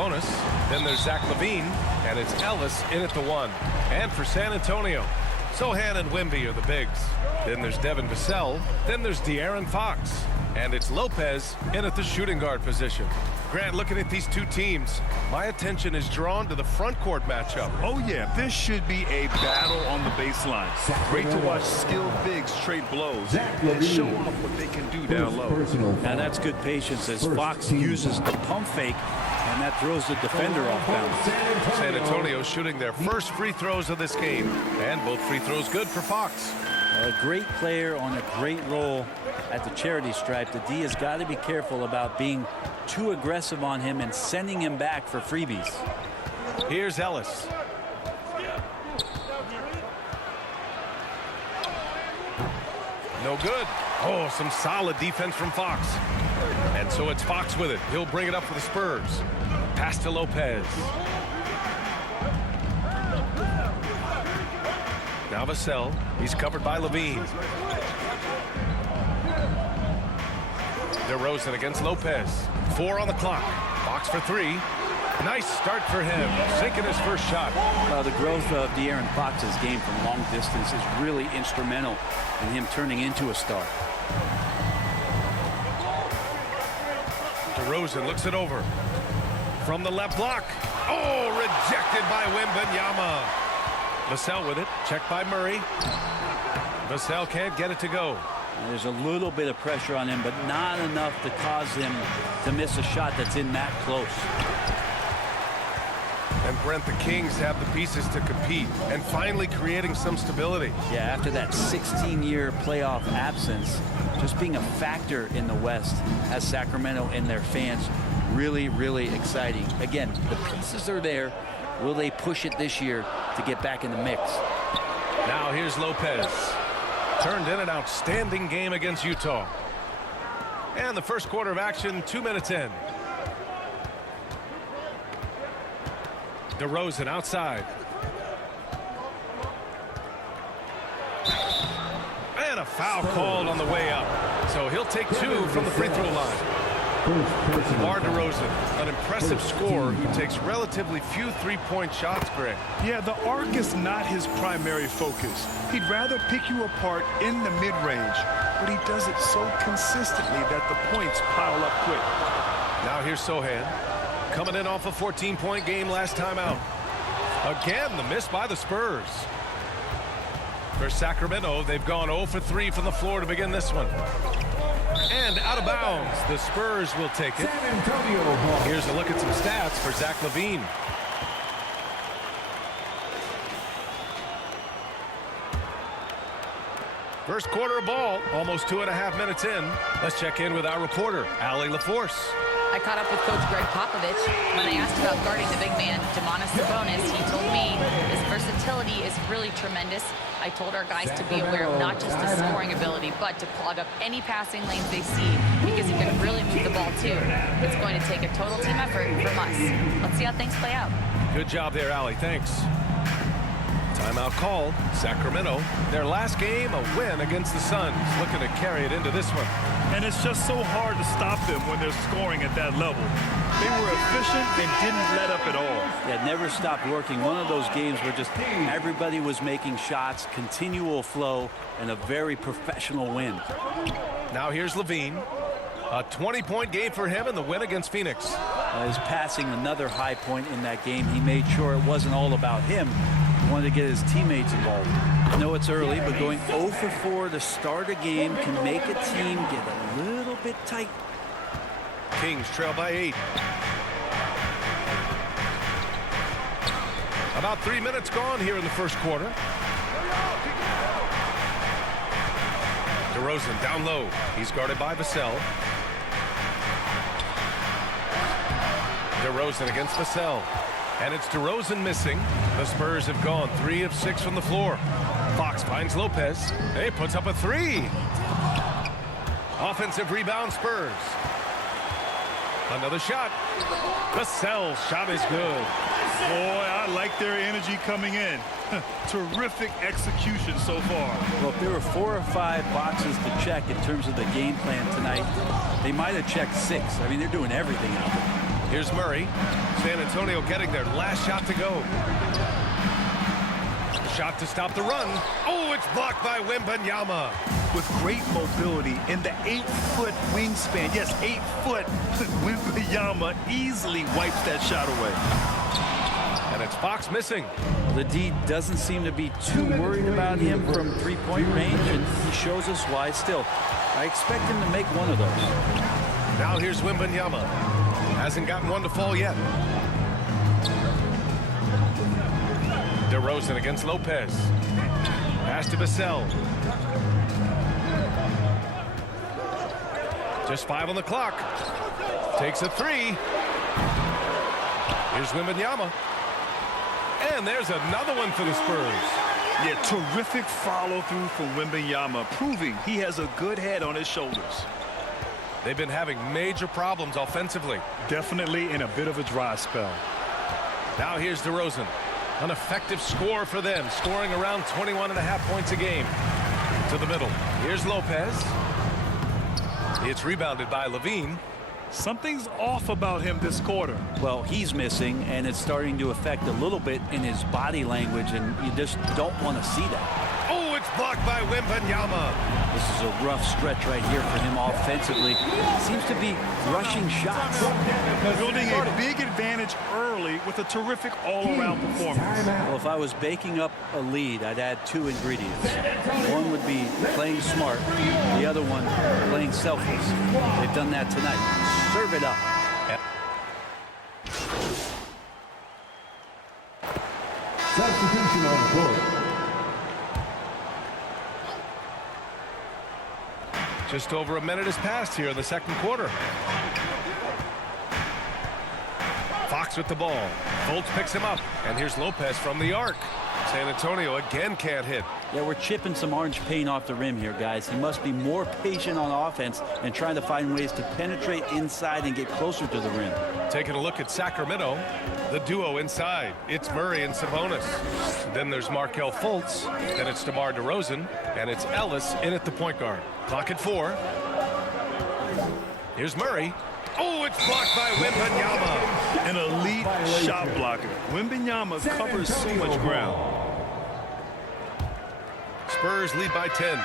Sabonis. Then there's Zach LaVine, and it's Ellis in at the 1. And for San Antonio, Sohan and Wemby are the bigs. Then there's Devin Vassell. Then there's De'Aaron Fox. And it's Lopez in at the shooting guard position. Grant, looking at these two teams, my attention is drawn to the front court matchup. Oh, yeah, this should be a battle on the baseline. Great to watch skilled bigs trade blows and show off what they can do down low. Now that's good patience as Fox uses the pump fake, and that throws the defender off balance. San Antonio shooting their first free throws of this game, and both free throws good for Fox. A great player on a great role at the charity stripe. The D has got to be careful about being too aggressive on him and sending him back for freebies. Here's Ellis. No good. Oh, some solid defense from Fox. And so it's Fox with it. He'll bring it up for the Spurs. Pass to Lopez. Now Vassell. He's covered by LaVine. DeRozan against Lopez. 4 on the clock. Fox for 3. Nice start for him. Sinking his first shot. Well, the growth of De'Aaron Fox's game from long distance is really instrumental in him turning into a star. DeRozan looks it over. From the left block. Oh, rejected by Wembanyama. Vassell with it. Checked by Murray. Vassell can't get it to go. There's a little bit of pressure on him, but not enough to cause him to miss a shot that's in that close. And Brent, the Kings have the pieces to compete and finally creating some stability. Yeah, after that 16-year playoff absence, just being a factor in the West has Sacramento and their fans really, really exciting. Again, the pieces are there. Will they push it this year to get back in the mix? Now here's Lopez. Turned in an outstanding game against Utah. And the first quarter of action, 2 minutes in. DeRozan outside. And a foul called on the way up. So he'll take 2 from the free throw line. Lamar DeRozan, an impressive scorer who takes relatively few three-point shots, Greg. Yeah, the arc is not his primary focus. He'd rather pick you apart in the mid-range, but he does it so consistently that the points pile up quick. Now here's Sohan, coming in off a 14-point game last time out. Again, the miss by the Spurs. For Sacramento, they've gone 0 for 3 from the floor to begin this one. And out of bounds. The Spurs will take it. Here's a look at some stats for Zach LaVine. First quarter of ball, almost 2.5 minutes in. Let's check in with our reporter, Allie LaForce. I caught up with Coach Greg Popovich. When I asked about guarding the big man, Sabonis, he told me his versatility is really tremendous. I told our guys to be aware of not just his scoring ability, but to clog up any passing lanes they see, because he can really move the ball too. It's going to take a total team effort from us. Let's see how things play out. Good job there, Allie. Thanks. Timeout called. Sacramento, their last game, a win against the Suns, looking to carry it into this one. And it's just so hard to stop them when they're scoring at that level. They were efficient and didn't let up at all. Yeah, never stopped working. One of those games where just everybody was making shots, continual flow, and a very professional win. Now here's LaVine. A 20-point game for him in the win against Phoenix. His passing, another high point in that game. He made sure it wasn't all about him. He wanted to get his teammates involved. I know it's early, but going 0 for 4 to start a game can make a team get a little bit tight. Kings trail by 8. About 3 minutes gone here in the first quarter. DeRozan down low. He's guarded by Vassell. DeRozan against Vassell. And it's DeRozan missing. The Spurs have gone 3 of 6 from the floor. Fox finds Lopez. He puts up a 3. Offensive rebound, Spurs. Another shot. Vassell's shot is good. Boy, I like their energy coming in. Terrific execution so far. Well, if there were 4 or 5 boxes to check in terms of the game plan tonight, they might have checked 6. I mean, they're doing everything out there. Here's Murray. San Antonio getting their last shot to go. Shot to stop the run. Oh, it's blocked by Wembanyama. With great mobility in the 8-foot wingspan. Yes, 8 foot. Wembanyama easily wipes that shot away. And it's Fox missing. The D doesn't seem to be too worried about him from three-point range, and he shows us why still. I expect him to make one of those. Now here's Wembanyama. Hasn't gotten one to fall yet. DeRozan against Lopez. Pass to Vassell. Just 5 on the clock. Takes a 3. Here's Wembanyama. And there's another one for the Spurs. Yeah, terrific follow-through from Wembanyama, proving he has a good head on his shoulders. They've been having major problems offensively. Definitely in a bit of a dry spell. Now here's DeRozan. An effective score for them, scoring around 21.5 points a game. To the middle. Here's Lopez. It's rebounded by Levine. Something's off about him this quarter. Well, he's missing, and it's starting to affect a little bit in his body language, and you just don't want to see that. Oh, it's blocked by Wembanyama. This is a rough stretch right here for him offensively. Seems to be rushing shots. Building a big advantage early with a terrific all-around performance. Well, if I was baking up a lead, I'd add 2 ingredients. One would be playing smart. The other one, playing selfless. They've done that tonight. Serve it up. Substitution on the court. Just over a minute has passed here in the second quarter. Fox with the ball. Fultz picks him up. And here's Lopez from the arc. San Antonio again can't hit. Yeah, we're chipping some orange paint off the rim here, guys. He must be more patient on offense and trying to find ways to penetrate inside and get closer to the rim. Taking a look at Sacramento. The duo inside. It's Murray and Sabonis. Then there's Markelle Fultz. Then it's DeMar DeRozan. And it's Ellis in at the point guard. Clock at 4. Here's Murray. Oh, it's blocked by Wembanyama. An elite shot blocker. Wembanyama covers so much ground. Spurs lead by 10.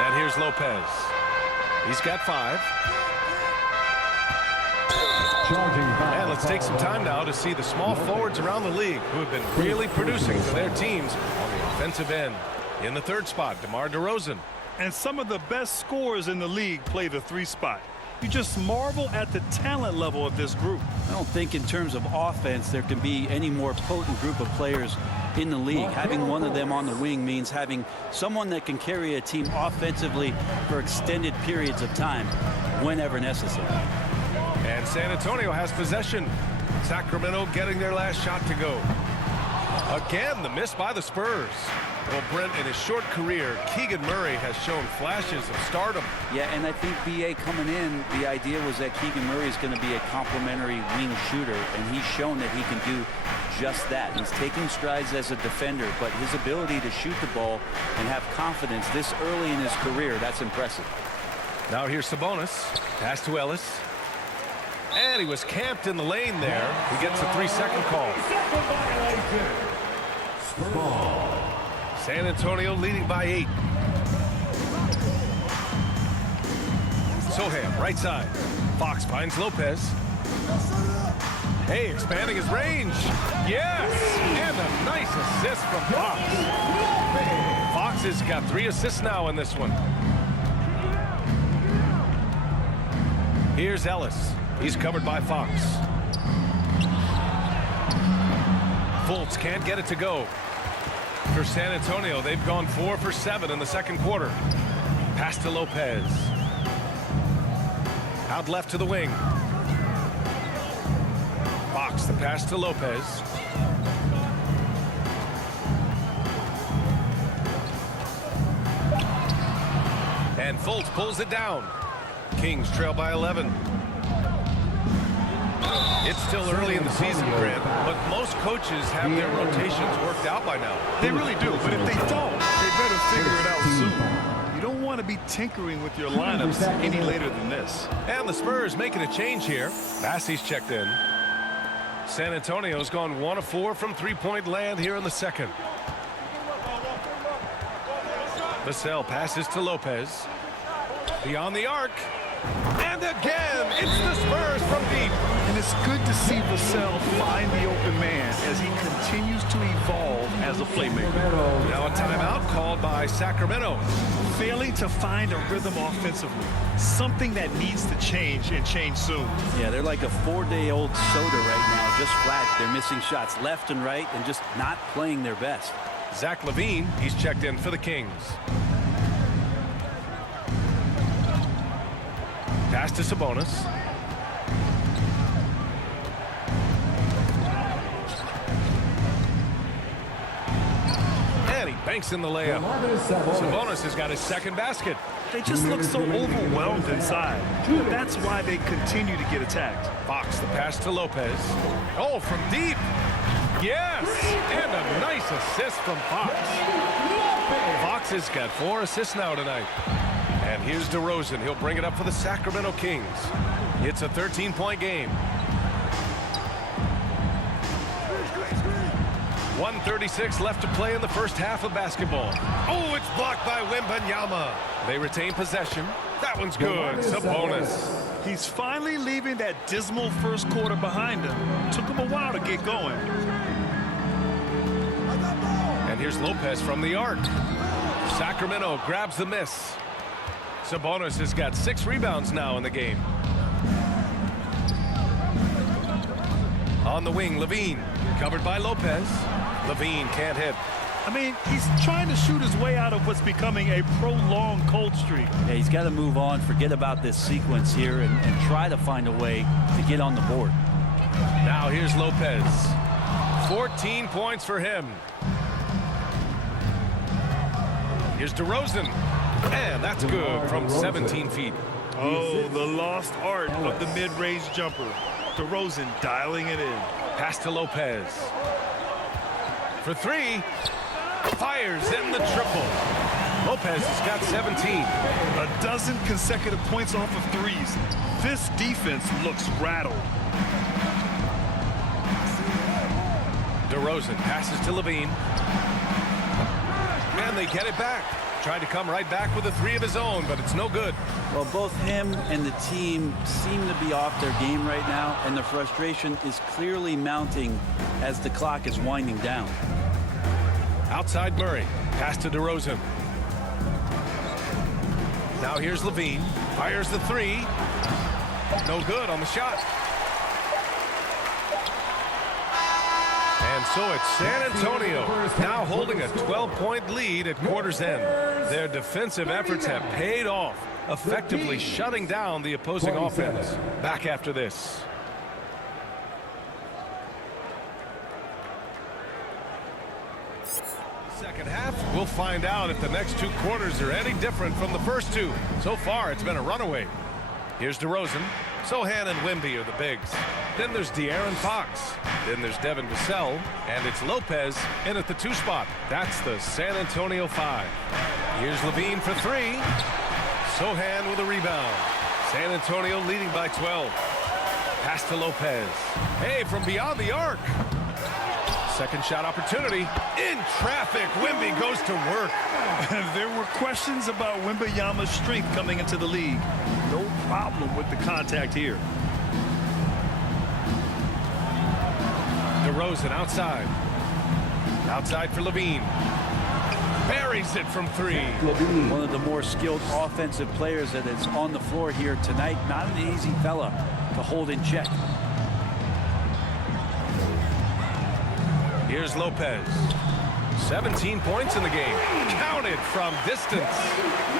And here's Lopez. He's got 5. And let's take some time now to see the small forwards around the league who have been really producing for their teams on the offensive end. In the 3rd spot, DeMar DeRozan. And some of the best scorers in the league play the 3 spot. You just marvel at the talent level of this group. I don't think in terms of offense there can be any more potent group of players in the league. Having one of them on the wing means having someone that can carry a team offensively for extended periods of time whenever necessary. And San Antonio has possession. Sacramento getting their last shot to go. Again, the miss by the Spurs. Well, Brent, in his short career, Keegan Murray has shown flashes of stardom. Yeah, and I think B.A. coming in, the idea was that Keegan Murray is going to be a complimentary wing shooter, and he's shown that he can do just that. He's taking strides as a defender, but his ability to shoot the ball and have confidence this early in his career, that's impressive. Now here's Sabonis. Pass to Ellis. And he was camped in the lane there. He gets a 3-second call. San Antonio leading by 8. Sohan, right side. Fox finds Lopez. Hey, expanding his range. Yes! And a nice assist from Fox. Fox has got 3 assists now in this one. Here's Ellis. He's covered by Fox. Fultz can't get it to go. For San Antonio, they've gone 4 for 7 in the second quarter. Pass to Lopez. Out left to the wing. Fox, the pass to Lopez. And Fultz pulls it down. Kings trail by 11. It's still early in the season, Grant, but most coaches have their rotations worked out by now. They really do, but if they don't, they better figure it out soon. You don't want to be tinkering with your lineups any later than this. And the Spurs making a change here. Bassey's checked in. San Antonio's gone 1 of 4 from three-point land here in the second. Vassell passes to Lopez. Beyond the arc. And again, it's the Spurs from deep. And it's good to see Vassell find the open man as he continues to evolve as a playmaker. Now a timeout called by Sacramento. Failing to find a rhythm offensively. Something that needs to change and change soon. Yeah, they're like a 4-day-old soda right now, just flat. They're missing shots left and right and just not playing their best. Zach LaVine, he's checked in for the Kings. Pass to Sabonis. And he banks in the layup. Sabonis has got his second basket. They just look so overwhelmed inside. That's why they continue to get attacked. Fox, the pass to Lopez. Oh, from deep. Yes! And a nice assist from Fox. Fox has got 4 assists now tonight. And here's DeRozan. He'll bring it up for the Sacramento Kings. It's a 13-point game. 1:36 left to play in the first half of basketball. Oh, it's blocked by Wembanyama. They retain possession. That one's good. Sabonis. He's finally leaving that dismal first quarter behind him. Took him a while to get going. And here's Lopez from the arc. Sacramento grabs the miss. Sabonis has got 6 rebounds now in the game. On the wing, LaVine. Covered by Lopez. LaVine can't hit. I mean, he's trying to shoot his way out of what's becoming a prolonged cold streak. Yeah, he's got to move on, forget about this sequence here, and try to find a way to get on the board. Now here's Lopez. 14 points for him. Here's DeRozan. And that's good from 17 feet. Oh, the lost art of the mid-range jumper. DeRozan dialing it in. Pass to Lopez. For 3. Fires in the triple. Lopez has got 17. A dozen consecutive points off of threes. This defense looks rattled. DeRozan passes to LaVine. And they get it back. Tried to come right back with a 3 of his own, but it's no good. Well, both him and the team seem to be off their game right now, and the frustration is clearly mounting as the clock is winding down. Outside Murray. Pass to DeRozan. Now here's LaVine. Fires the 3. No good on the shot. And so it's San Antonio now holding a 12-point lead at quarter's end. Their defensive efforts have paid off, effectively shutting down the opposing offense. Back after this. Second half, we'll find out if the next 2 quarters are any different from the first 2. So far, it's been a runaway. Here's DeRozan. Sohan and Wemby are the bigs. Then there's De'Aaron Fox. Then there's Devin Vassell. And it's Lopez in at the 2 spot. That's the San Antonio 5. Here's LaVine for 3. Sohan with a rebound. San Antonio leading by 12. Pass to Lopez. Hey, from beyond the arc. Second shot opportunity. In traffic. Wemby goes to work. There were questions about Wembanyama's strength coming into the league. No problem with the contact here. DeRozan outside. Outside for LaVine. Buries it from 3. One of the more skilled offensive players that is on the floor here tonight. Not an easy fella to hold in check. Here's Lopez. 17 points in the game. Counted from distance.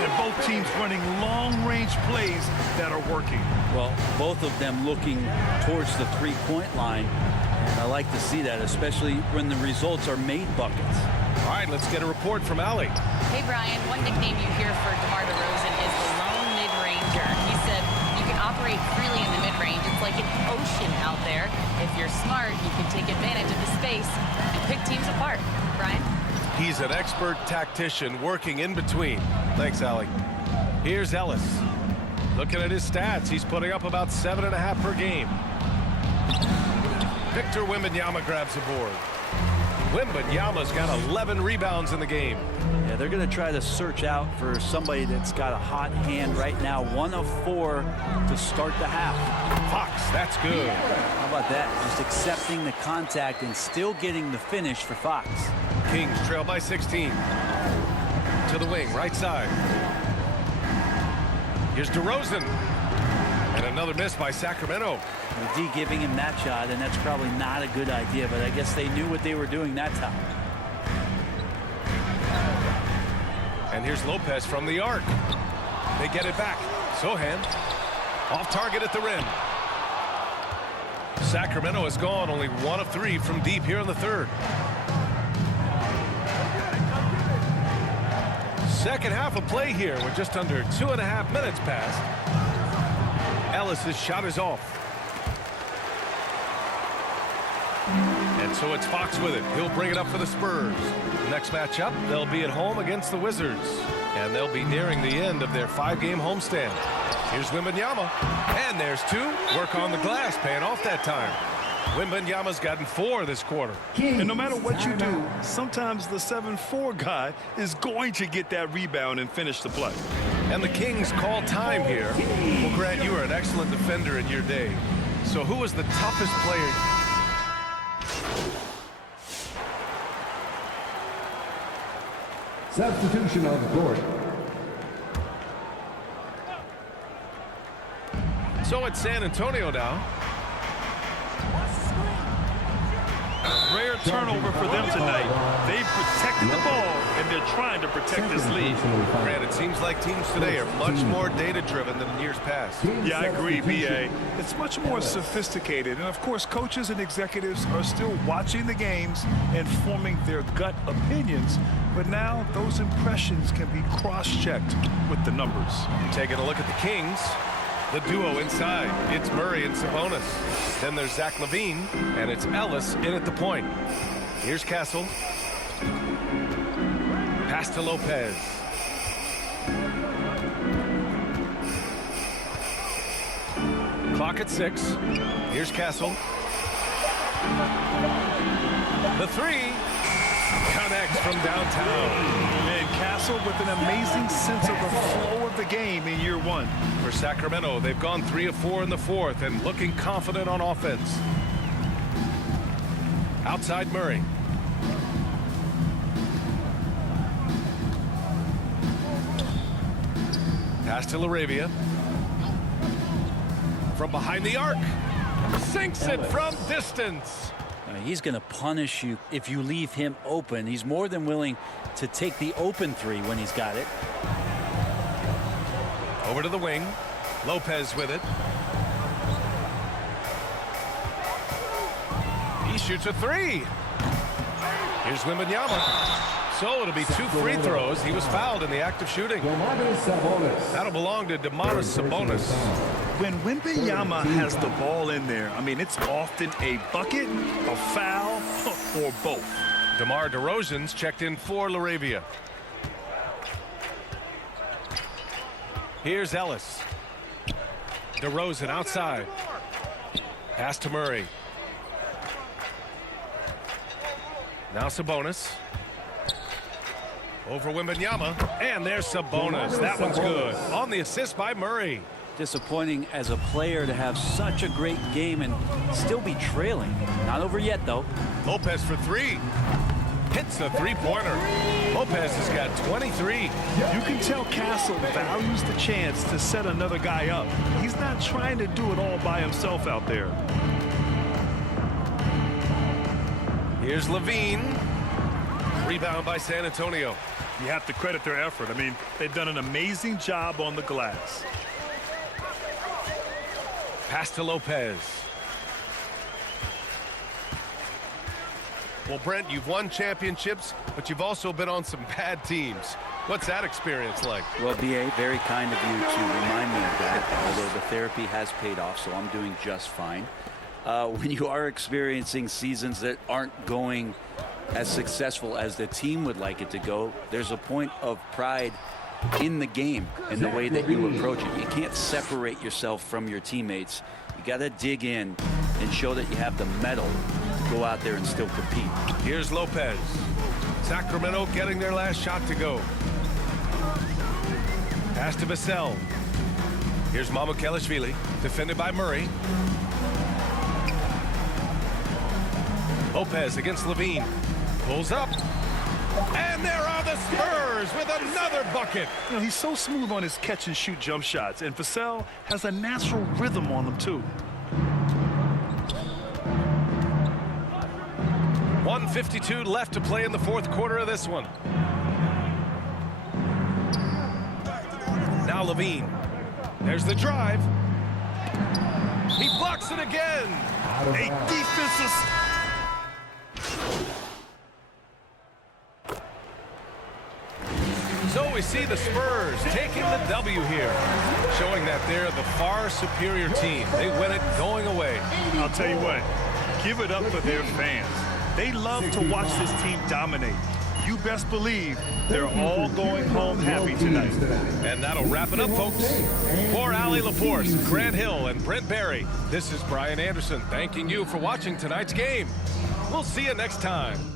And both teams running long-range plays that are working. Well, both of them looking towards the 3-point line. And I like to see that, especially when the results are made buckets. All right, let's get a report from Allie. Hey, Brian, one nickname you hear for DeMar DeRozan is the lone mid-ranger. He said you can operate freely in the mid-range. It's like an ocean out there. If you're smart, you can take advantage of the space and pick teams apart. Brian? He's an expert tactician working in between. Thanks, Allie. Here's Ellis. Looking at his stats, he's putting up about 7.5 per game. Victor Wembanyama grabs the board. Wembanyama's got 11 rebounds in the game. Yeah, they're going to try to search out for somebody that's got a hot hand right now. 1 of 4 to start the half. Fox, that's good. How about that? Just accepting the contact and still getting the finish for Fox. Kings trail by 16. To the wing, right side. Here's DeRozan. And another miss by Sacramento. The D giving him that shot, and that's probably not a good idea, but I guess they knew what they were doing that time. And here's Lopez from the arc. They get it back. Sohan off target at the rim. Sacramento has gone only 1 of 3 from deep here in the third. Second half of play here with just under 2.5 minutes passed. Ellis's shot is off. And so it's Fox with it. He'll bring it up for the Spurs. Next matchup, they'll be at home against the Wizards. And they'll be nearing the end of their 5-game homestand. Here's Wembanyama. And there's 2. Work on the glass, paying off that time. Wembanyama's gotten 4 this quarter. And no matter what you do, sometimes the 7-4 guy is going to get that rebound and finish the play. And the Kings call time here. Well, Grant, you were an excellent defender in your day. So who was the toughest player? Substitution on the court. So it's San Antonio now. Rare turnover for them tonight. They've protected the ball, and they're trying to protect this lead. Grant, it seems like teams today are much more data-driven than in years past. Yeah, I agree, B.A. It's much more sophisticated. And, of course, coaches and executives are still watching the games and forming their gut opinions. But now those impressions can be cross-checked with the numbers. Taking a look at the Kings. The duo inside. It's Murray and Sabonis. Then there's Zach LaVine, and it's Ellis in at the point. Here's Castle. Pass to Lopez. Clock at 6. Here's Castle. The 3 connects from downtown. And Castle with an amazing sense of the flow of the game in year 1. For Sacramento, they've gone 3 of 4 in the fourth and looking confident on offense. Outside Murray. Pass to LaRavia. From behind the arc. Sinks it from distance. He's going to punish you if you leave him open. He's more than willing to take the open 3 when he's got it. Over to the wing. Lopez with it. He shoots a 3. Here's Wembanyama. So it'll be 2 free throws. He was fouled in the act of shooting. That'll belong to Domantas Sabonis. When Wembanyama has the ball in there, I mean, it's often a bucket, a foul, or both. DeMar DeRozan's checked in for LaRavia. Here's Ellis. DeRozan outside. Pass to Murray. Now Sabonis. Over Wembanyama. And there's Sabonis. That one's good. On the assist by Murray. Disappointing as a player to have such a great game and still be trailing. Not over yet, though. Lopez for 3. Hits a 3-pointer. Lopez has got 23. You can tell Castle values the chance to set another guy up. He's not trying to do it all by himself out there. Here's LaVine. Rebound by San Antonio. You have to credit their effort. I mean, they've done an amazing job on the glass. Pass to Lopez. Well, Brent, you've won championships, but you've also been on some bad teams. What's that experience like? Well, B.A., very kind of you to remind me of that, although the therapy has paid off, so I'm doing just fine. When you are experiencing seasons that aren't going as successful as the team would like it to go, there's a point of pride in the game in the way that you approach it. You can't separate yourself from your teammates. You got to dig in and show that you have the mettle to go out there and still compete. Here's Lopez. Sacramento getting their last shot to go. Pass to Vassell. Here's Mamukelashvili, defended by Murray. Lopez against Levine. Pulls up. And there are the Spurs with another bucket. You know, he's so smooth on his catch and shoot jump shots, and Vassell has a natural rhythm on them too. 1:52 left to play in the fourth quarter of this one. Now Levine. There's the drive. He blocks it again. A defensive. So we see the Spurs taking the W here, showing that they're the far superior team. They win it going away. I'll tell you what, give it up for their fans. They love to watch this team dominate. You best believe they're all going home happy tonight. And that'll wrap it up, folks. For Allie LaForce, Grant Hill, and Brent Barry, this is Brian Anderson thanking you for watching tonight's game. We'll see you next time.